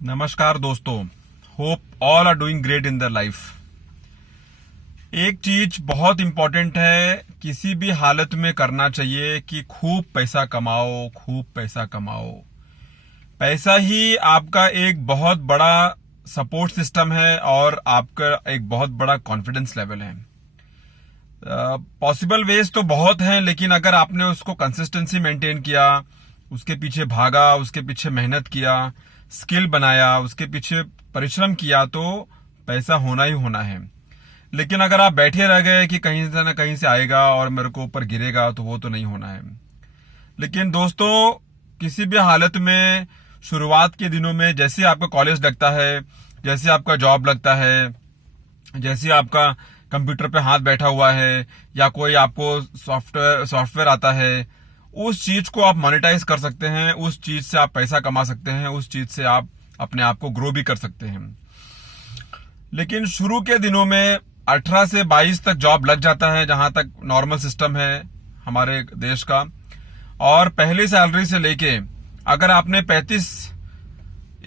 नमस्कार दोस्तों, hope all are doing great in their life. एक चीज बहुत इंपॉर्टेंट है, किसी भी हालत में करना चाहिए कि खूब पैसा कमाओ, खूब पैसा कमाओ। पैसा ही आपका एक बहुत बड़ा सपोर्ट सिस्टम है और आपका एक बहुत बड़ा कॉन्फिडेंस लेवल है। पॉसिबल वेज तो बहुत हैं, लेकिन अगर आपने उसको कंसिस्टेंसी मेंटेन किया, उसके पीछे भागा, उसके पीछे मेहनत किया, स्किल बनाया, उसके पीछे परिश्रम किया, तो पैसा होना ही होना है। लेकिन अगर आप बैठे रह गए कि कहीं से ना कहीं से आएगा और मेरे को ऊपर गिरेगा, तो वो तो नहीं होना है। लेकिन दोस्तों, किसी भी हालत में शुरुआत के दिनों में, जैसे आपका कॉलेज लगता है, जैसे आपका जॉब लगता है, जैसे आपका कंप्यूटर पे हाथ बैठा हुआ है, या कोई आपको सॉफ्टवेयर आता है, उस चीज को आप मोनेटाइज कर सकते हैं, उस चीज से आप पैसा कमा सकते हैं, उस चीज से आप अपने आप को ग्रो भी कर सकते हैं। लेकिन शुरू के दिनों में 18 से 22 तक जॉब लग जाता है, जहां तक नॉर्मल सिस्टम है हमारे देश का। और पहली सैलरी से लेके अगर आपने 35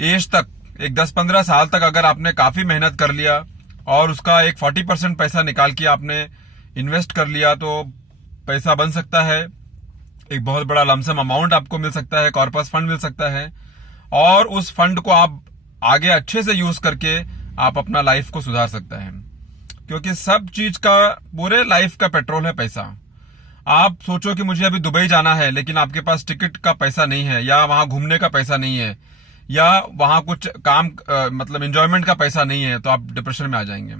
एज तक, एक 10-15 साल तक अगर आपने काफी मेहनत कर लिया और उसका एक 40% पैसा निकाल के आपने इन्वेस्ट कर लिया, तो पैसा बन सकता है। एक बहुत बड़ा लमसम अमाउंट आपको मिल सकता है, कॉर्पस फंड मिल सकता है, और उस फंड को आप आगे अच्छे से यूज करके आप अपना लाइफ को सुधार सकते हैं। क्योंकि सब चीज का, पूरे लाइफ का पेट्रोल है पैसा। आप सोचो कि मुझे अभी दुबई जाना है, लेकिन आपके पास टिकट का पैसा नहीं है, या वहां घूमने का पैसा नहीं है, या वहां कुछ काम मतलब एंजॉयमेंट का पैसा नहीं है, तो आप डिप्रेशन में आ जाएंगे।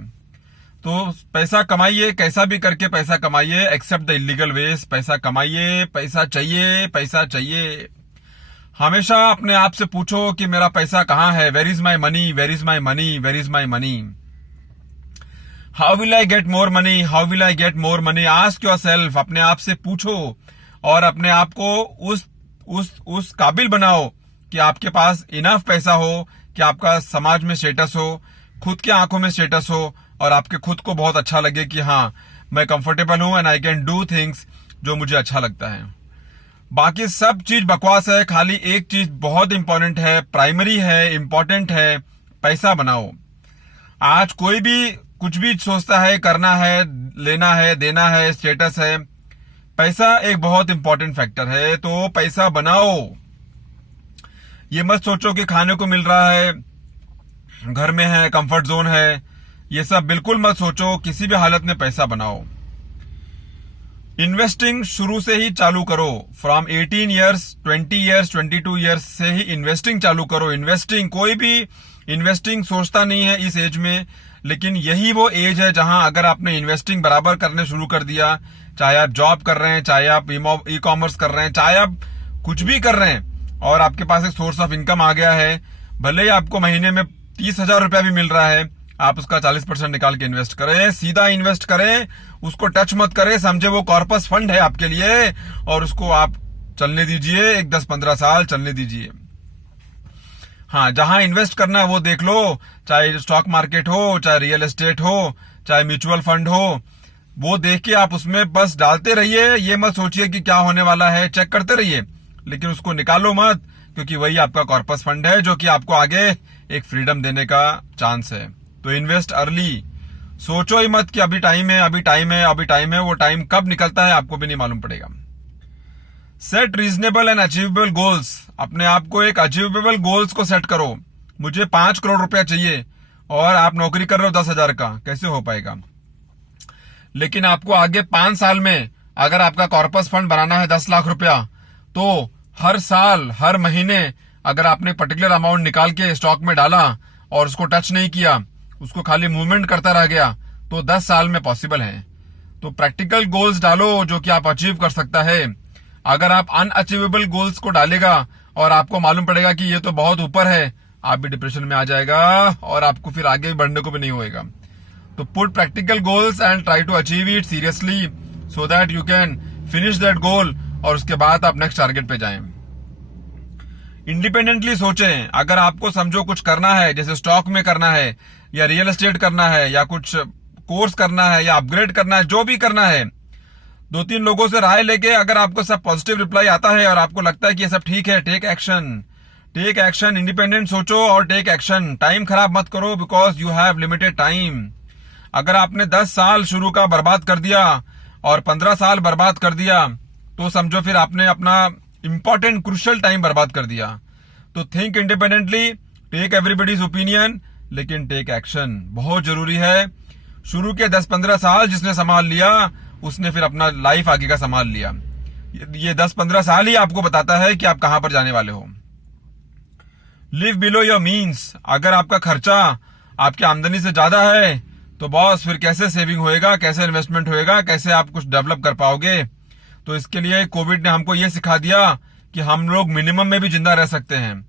तो पैसा कमाइए, कैसा भी करके पैसा कमाइए, एक्सेप्ट द इलीगल वेज। पैसा कमाइए, पैसा चाहिए, पैसा चाहिए। हमेशा अपने आप से पूछो कि मेरा पैसा कहाँ है, where is my money, where is my money, where is my money, how will I get more money, how will I get more money. Ask yourself, अपने आप से पूछो और अपने आप को उस काबिल बनाओ कि आपके पास इनफ पैसा हो कि आपका समाज में स्टेटस हो, खुद के आंखों में स्टेटस हो, और आपके खुद को बहुत अच्छा लगे कि हाँ, मैं कंफर्टेबल हूं and I can do things जो मुझे अच्छा लगता है। बाकी सब चीज बकवास है, खाली एक चीज बहुत इंपॉर्टेंट है, प्राइमरी है, इंपॉर्टेंट है, पैसा बनाओ। आज कोई भी कुछ भी सोचता है, करना है, लेना है, देना है, स्टेटस है, पैसा एक बहुत इंपॉर्टेंट फैक्टर है। तो पैसा बनाओ। ये मत सोचो कि खाने को मिल रहा है, घर में है, कंफर्ट जोन है, ये सब बिल्कुल मत सोचो। किसी भी हालत में पैसा बनाओ। इन्वेस्टिंग शुरू से ही चालू करो। फ्रॉम 18 ईयर्स, 20 ईयर्स, 22 ईयर्स से ही इन्वेस्टिंग चालू करो। इन्वेस्टिंग, कोई भी इन्वेस्टिंग सोचता नहीं है इस एज में, लेकिन यही वो एज है जहां अगर आपने इन्वेस्टिंग बराबर करने शुरू कर दिया, चाहे आप जॉब कर रहे हैं, चाहे आप ई कॉमर्स कर रहे हैं, चाहे आप कुछ भी कर रहे हैं, और आपके पास एक सोर्स ऑफ इनकम आ गया है, भले ही आपको महीने में 30,000 रुपया भी मिल रहा है, आप उसका 40% निकाल के इन्वेस्ट करें। सीधा इन्वेस्ट करें, उसको टच मत करें। समझे वो कॉर्पस फंड है आपके लिए, और उसको आप चलने दीजिए, एक 10-15 साल चलने दीजिए। हाँ, जहां इन्वेस्ट करना है वो देख लो, चाहे स्टॉक मार्केट हो, चाहे रियल एस्टेट हो, चाहे म्यूचुअल फंड हो, वो देख के आप उसमें बस डालते रहिए। ये मत सोचिए कि क्या होने वाला है, चेक करते रहिए, लेकिन उसको निकालो मत, क्योंकि वही आपका कॉर्पस फंड है जो कि आपको आगे एक फ्रीडम देने का चांस है। तो इन्वेस्ट अर्ली। सोचो ही मत कि अभी टाइम है, अभी टाइम है, अभी टाइम है। वो टाइम कब निकलता है आपको भी नहीं मालूम पड़ेगा। Set reasonable and achievable goals. अपने आप को एक अचीवेबल गोल्स को सेट करो। मुझे 5 करोड़ रुपया चाहिए, और आप नौकरी कर रहे हो 10,000 का, कैसे हो पाएगा? लेकिन आपको आगे 5 साल में अगर आपका कॉर्पस फंड बनाना है 10 लाख रुपया, तो हर साल, हर महीने अगर आपने पर्टिकुलर अमाउंट निकाल के स्टॉक में डाला और उसको टच नहीं किया, उसको खाली मूवमेंट करता रह गया, तो 10 साल में पॉसिबल है। तो प्रैक्टिकल गोल्स डालो जो कि आप अचीव कर सकता है। अगर आप अनअचीवेबल गोल्स को डालेगा और आपको मालूम पड़ेगा कि ये तो बहुत ऊपर है, आप भी डिप्रेशन में आ जाएगा और आपको फिर आगे बढ़ने को भी नहीं होएगा। तो put practical goals and try to achieve it seriously, so that you can finish that goal, और उसके बाद आप नेक्स्ट टारगेट पे जाएं। इंडिपेंडेंटली सोचें। अगर आपको समझो कुछ करना है, जैसे स्टॉक में करना है, या रियल एस्टेट करना है, या कुछ कोर्स करना है, या अपग्रेड करना है, जो भी करना है, 2-3 लोगों से राय लेके अगर आपको सब पॉजिटिव रिप्लाई आता है और आपको लगता है कि ये सब ठीक है, take action. Take action, independent सोचो और टेक एक्शन। टाइम खराब मत करो because you have limited time. अगर आपने 10 साल शुरू का बर्बाद कर दिया और 15 साल बर्बाद कर दिया तो समझो फिर आपने अपना इंपॉर्टेंट क्रूशियल टाइम बर्बाद कर दिया। तो think independently, take everybody's opinion, लेकिन टेक एक्शन बहुत जरूरी है। शुरू के 10-15 साल जिसने संभाल लिया उसने फिर अपना लाइफ आगे का संभाल लिया। ये 10-15 साल ही आपको बताता है कि आप कहां पर जाने वाले हो। Live below your means. अगर आपका खर्चा आपकी आमदनी से ज्यादा है तो बॉस फिर कैसे सेविंग होएगा, कैसे इन्वेस्टमेंट होएगा, कैसे आप कुछ डेवलप कर पाओगे। तो इसके लिए कोविड ने हमको ये सिखा दिया कि हम लोग मिनिमम में भी जिंदा रह सकते हैं।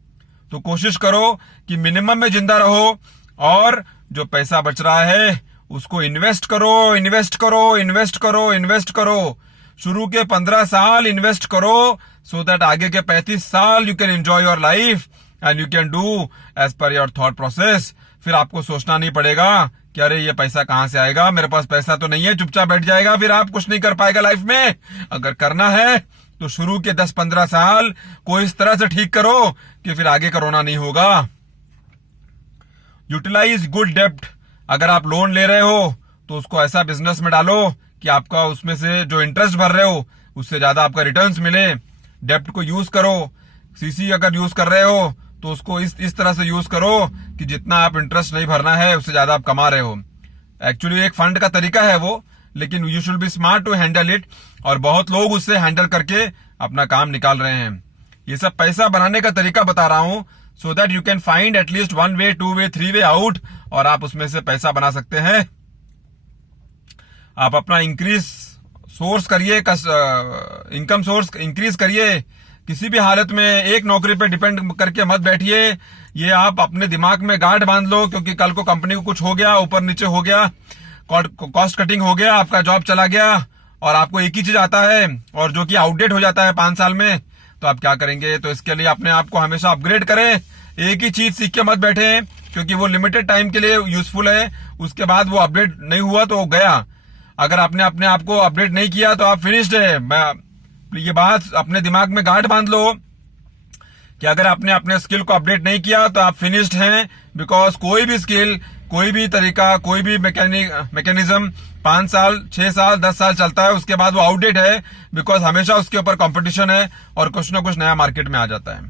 तो कोशिश करो कि मिनिमम में जिंदा रहो और जो पैसा बच रहा है उसको इन्वेस्ट करो, इन्वेस्ट करो, इन्वेस्ट करो, इन्वेस्ट करो। शुरू के 15 साल इन्वेस्ट करो सो दैट आगे के 35 साल you can enjoy your life and you can do as per your thought process. फिर आपको सोचना नहीं पड़ेगा कि अरे ये पैसा कहां से आएगा, मेरे पास पैसा तो नहीं है, चुपचाप बैठ जाएगा, फिर आप कुछ नहीं कर पाएगा लाइफ में। अगर करना है तो शुरू के 10-15 साल को इस तरह से ठीक करो कि फिर आगे कोरोना नहीं होगा। यूटिलाइज गुड डेब्ट। अगर आप लोन ले रहे हो तो उसको ऐसा बिजनेस में डालो कि आपका उसमें से जो इंटरेस्ट भर रहे हो उससे ज्यादा आपका रिटर्न्स मिले। डेब्ट को यूज करो। सीसी अगर यूज कर रहे हो तो उसको इस तरह से यूज करो कि जितना आप इंटरेस्ट नहीं भरना है उससे ज्यादा आप कमा रहे हो। एक्चुअली एक फंड का तरीका है वो, लेकिन you should be smart to handle it. और बहुत लोग उससे हैंडल करके अपना काम निकाल रहे हैं। ये सब पैसा बनाने का तरीका बता रहा हूं सो that you can find at least 1 way, 2 way, 3 way out और आप उसमें से पैसा बना सकते हैं। आप अपना इंक्रीज सोर्स करिए, इनकम सोर्स इंक्रीज करिए। किसी भी हालत में एक नौकरी पे डिपेंड करके मत बैठिए। ये आप अपने दिमाग में गांठ बांध लो क्योंकि कल को कंपनी को कुछ हो गया, ऊपर नीचे हो गया, कॉस्ट कटिंग हो गया, आपका जॉब चला गया और आपको एक ही चीज आता है और जो कि आउटडेट हो जाता है 5 साल में, तो आप क्या करेंगे। तो इसके लिए अपने आप को हमेशा अपग्रेड करें। एक ही चीज सीख के मत बैठे क्योंकि वो लिमिटेड टाइम के लिए यूजफुल है, उसके बाद वो अपडेट नहीं हुआ तो गया। अगर आपने अपने आप को अपडेट नहीं किया तो आप फिनिश्ड है। ये बात अपने दिमाग में गांठ बांध लो कि अगर आपने अपने स्किल को अपडेट नहीं किया तो आप फिनिश्ड हैं। बिकॉज कोई भी स्किल, कोई भी तरीका, कोई भी मैकेनिज्म 5 साल, 6 साल, 10 साल चलता है, उसके बाद वो आउटडेट है। बिकॉज हमेशा उसके ऊपर कंपटीशन है और कुछ ना कुछ नया मार्केट में आ जाता है।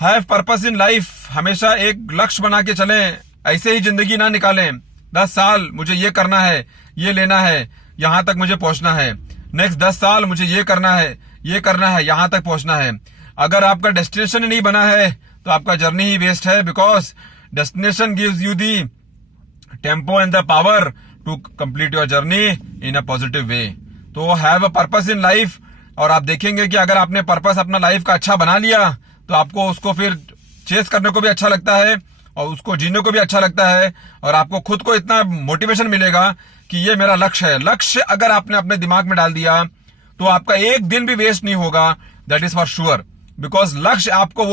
Have purpose in life. हमेशा एक लक्ष्य बना के चलें, ऐसे ही जिंदगी ना निकालें। 10 साल मुझे ये करना है, ये लेना है, यहां तक मुझे पहुंचना है। नेक्स्ट 10 साल मुझे ये करना है, ये करना है, यहां तक पहुंचना है। अगर आपका डेस्टिनेशन ही नहीं बना है तो आपका जर्नी ही वेस्ट है। Because destination gives you the tempo and the power to complete your journey in a positive way. तो have a purpose in life. और आप देखेंगे कि अगर आपने पर्पस अपना लाइफ का अच्छा बना लिया तो आपको उसको फिर चेस करने को भी अच्छा लगता है और उसको जीने को भी अच्छा लगता है और आपको खुद को इतना मोटिवेशन मिलेगा कि ये मेरा लक्ष्य है। लक्ष्य अगर आपने अपने दिमाग में डाल दिया तो आपका एक दिन भी वेस्ट नहीं होगा, that is for sure. Because लक्ष्य आपको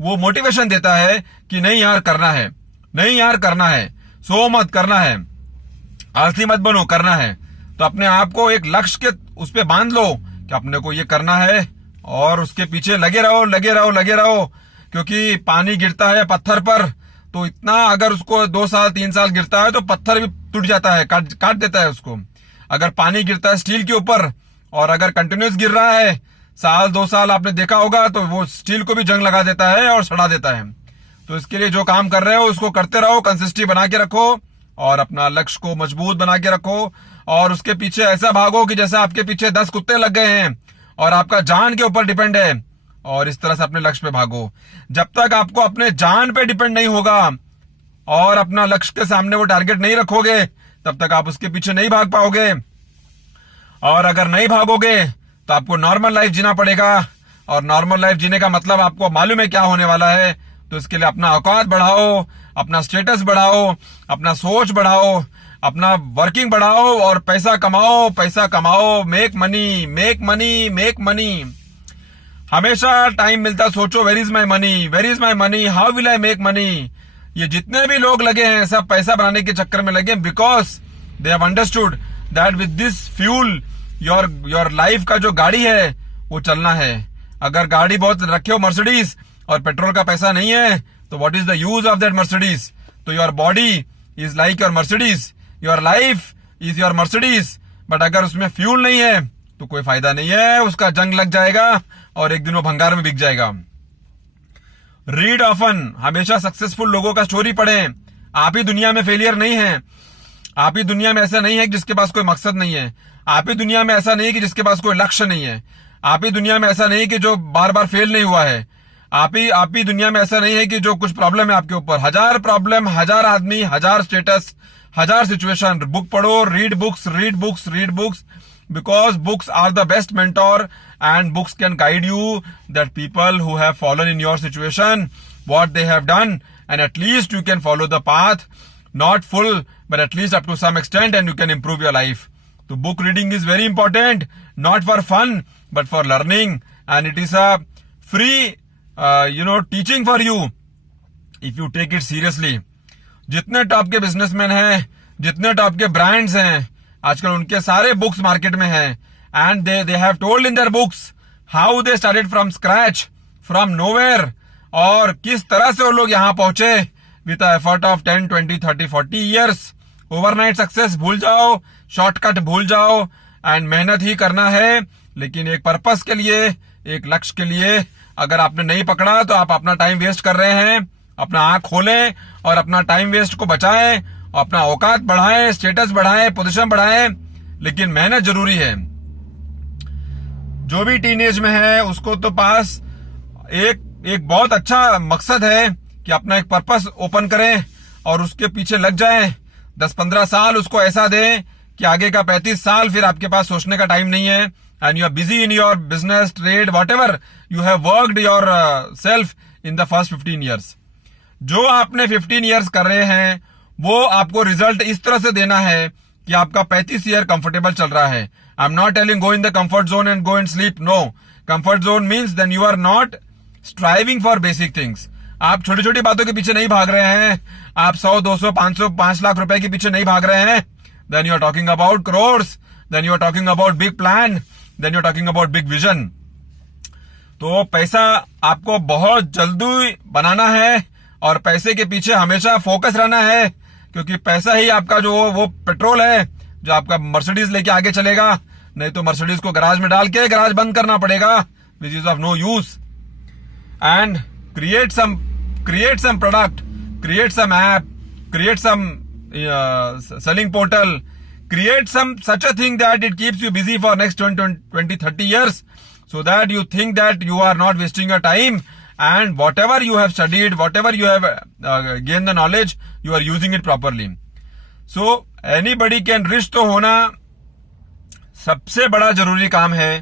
वो मोटिवेशन देता है कि नहीं यार करना है, नहीं यार करना है, सो मत करना है, आलसी मत बनो, करना है। तो अपने आप को एक लक्ष्य के उस पे बांध लो कि अपने को ये करना है और उसके पीछे लगे रहो, लगे रहो, लगे रहो। क्योंकि पानी गिरता है पत्थर पर तो इतना, अगर उसको 2 साल 3 साल गिरता है तो पत्थर भी टूट जाता है, काट देता है उसको। अगर पानी गिरता है स्टील के ऊपर और अगर कंटिन्यूस गिर रहा है 1-2 साल, आपने देखा होगा, तो वो स्टील को भी जंग लगा देता है और सड़ा देता है। तो इसके लिए जो काम कर रहे हो उसको करते रहो, कंसिस्टेंसी बना के रखो और अपना लक्ष्य को मजबूत बना के रखो और उसके पीछे ऐसा भागो कि जैसे आपके पीछे 10 कुत्ते लग गए हैं और आपका जान के ऊपर डिपेंड है। और इस तरह से अपने लक्ष्य पे भागो। जब तक आपको अपने जान पे डिपेंड नहीं होगा और अपना लक्ष्य के सामने वो टारगेट नहीं रखोगे तब तक आप उसके पीछे नहीं भाग पाओगे। और अगर नहीं भागोगे तो आपको नॉर्मल लाइफ जीना पड़ेगा और नॉर्मल लाइफ जीने का मतलब आपको मालूम है क्या होने वाला है। तो इसके लिए अपना औकात बढ़ाओ, अपना स्टेटस बढ़ाओ, अपना सोच बढ़ाओ, अपना वर्किंग बढ़ाओ और पैसा कमाओ, पैसा कमाओ। Make money, make money, make money. हमेशा टाइम मिलता सोचो where is my money, where is my money, how will I make money. ये जितने भी लोग लगे हैं सब पैसा बनाने के चक्कर में लगे because they have understood that with this fuel your life का जो गाड़ी है वो चलना है। अगर गाड़ी बहुत रखे हो मर्सिडीज और पेट्रोल का पैसा नहीं है तो what is the use of that Mercedes? तो your body is like your Mercedes, your life is your Mercedes, but अगर उसमें फ्यूल नहीं है तो कोई फायदा नहीं है, उसका जंग लग जाएगा और एक दिन वो भंगार में बिक जाएगा। रीड ऑफन, हमेशा सक्सेसफुल लोगों का स्टोरी पढ़ें। आप ही दुनिया में फेलियर नहीं है, आप ही दुनिया में ऐसा नहीं है कि जिसके पास कोई मकसद नहीं है, आप ही दुनिया में ऐसा नहीं है कि जिसके पास कोई लक्ष्य नहीं है, आप ही दुनिया में ऐसा नहीं है कि जो बार बार फेल नहीं हुआ है, आप ही दुनिया में ऐसा नहीं है कि जो कुछ प्रॉब्लम है आपके ऊपर। हजार प्रॉब्लम, हजार आदमी, हजार स्टेटस, हजार सिचुएशन। बुक पढ़ो, read books, read books, read books, because books are the best mentor and books can guide you that people who have fallen in your situation, what they have done, and at least you can follow the path, not full but at least up to some extent, and you can improve your life. So book reading is very important, not for fun but for learning, and it is a free teaching for you if you take it seriously. जितने top के businessman हैं, जितने top के brands हैं आजकल, उनके सारे books market में हैं, and they have told in their books how they started from scratch, from nowhere, और किस तरह से वो लोग यहां पहुंचे with effort of 10, 20, 30, 40 years. Overnight success भूल जाओ, शॉर्टकट भूल जाओ, एंड मेहनत ही करना है, लेकिन एक पर्पस के लिए, एक लक्ष्य के लिए। अगर आपने नहीं पकड़ा तो आप अपना टाइम वेस्ट कर रहे हैं। अपना आंख खोलें और अपना टाइम वेस्ट को बचाएं, अपना औकात बढ़ाएं, स्टेटस बढ़ाएं, पोजीशन बढ़ाएं, लेकिन मेहनत जरूरी है। जो भी टीनेज में है उसको तो पास एक बहुत अच्छा मकसद है कि अपना एक पर्पस ओपन करें और उसके पीछे लग जाएं। 10-15 साल उसको ऐसा दें कि आगे का 35 साल फिर आपके पास सोचने का टाइम नहीं है, and you are busy in your business, trade, whatever you have worked yourself in the first 15 years. जो आपने 15 ईयर्स कर रहे हैं वो आपको रिजल्ट इस तरह से देना है कि आपका 35 ईयर कंफर्टेबल चल रहा है। I am not telling go in the comfort zone and go and sleep, no. Comfort zone means then you are not striving for basic things. आप छोटी छोटी बातों के पीछे नहीं भाग रहे हैं, आप 100, 200, 500, 5 लाख रुपए के पीछे नहीं भाग रहे हैं, then you are talking about crores, then you are talking about big plan, then you are talking about big vision. तो पैसा आपको बहुत जल्दी बनाना है और पैसे के पीछे हमेशा फोकस रहना है, क्योंकि पैसा ही आपका जो वो पेट्रोल है जो आपका मर्सिडीज लेके आगे चलेगा। नहीं तो मर्सिडीज को गराज में डाल के गराज बंद करना पड़ेगा, which is of no use. And create some product, create some app, create some selling portal, create such a thing that it keeps you busy for next 20, 30 years, so that you think that you are not wasting your time, and whatever you have studied, whatever you have gained the knowledge, you are using it properly. So anybody can rich तो होना सबसे बड़ा जरूरी काम है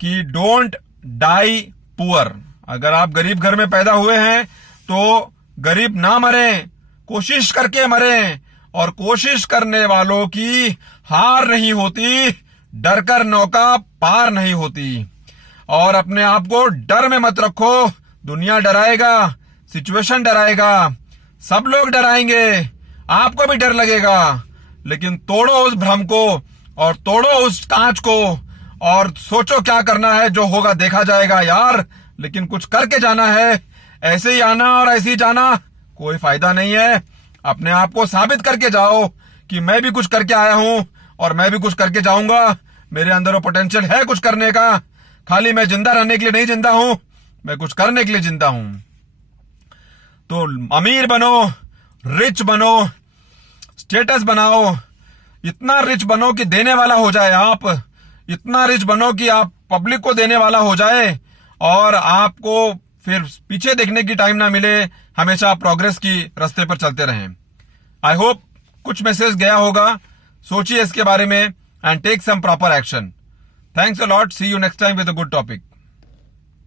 कि don't die poor। अगर आप गरीब घर में पैदा हुए हैं तो गरीब ना मरें, कोशिश करके मरें, और कोशिश करने वालों की हार नहीं होती, डर कर नौका पार नहीं होती। और अपने आप को डर में मत रखो, दुनिया डराएगा, सिचुएशन डराएगा, सब लोग डराएंगे, आपको भी डर लगेगा, लेकिन तोड़ो उस भ्रम को और तोड़ो उस कांच को और सोचो क्या करना है, जो होगा देखा जाएगा यार, लेकिन कुछ करके जाना है। ऐसे ही आना और ऐसे ही जाना कोई फायदा नहीं है। अपने आप को साबित करके जाओ कि मैं भी कुछ करके आया हूं और मैं भी कुछ करके जाऊंगा, मेरे अंदर वो पोटेंशियल है कुछ करने का। खाली मैं जिंदा रहने के लिए नहीं जिंदा हूं, मैं कुछ करने के लिए जिंदा हूं। तो अमीर बनो, रिच बनो, स्टेटस बनाओ, इतना रिच बनो कि देने वाला हो जाए आप, इतना रिच बनो कि आप पब्लिक को देने वाला हो जाए और आपको फिर पीछे देखने की टाइम ना मिले, हमेशा आप प्रोग्रेस की रास्ते पर चलते रहें। आई होप कुछ मैसेज गया होगा, सोचिए इसके बारे में and take some proper action. Thanks a lot, see you next time with a good topic.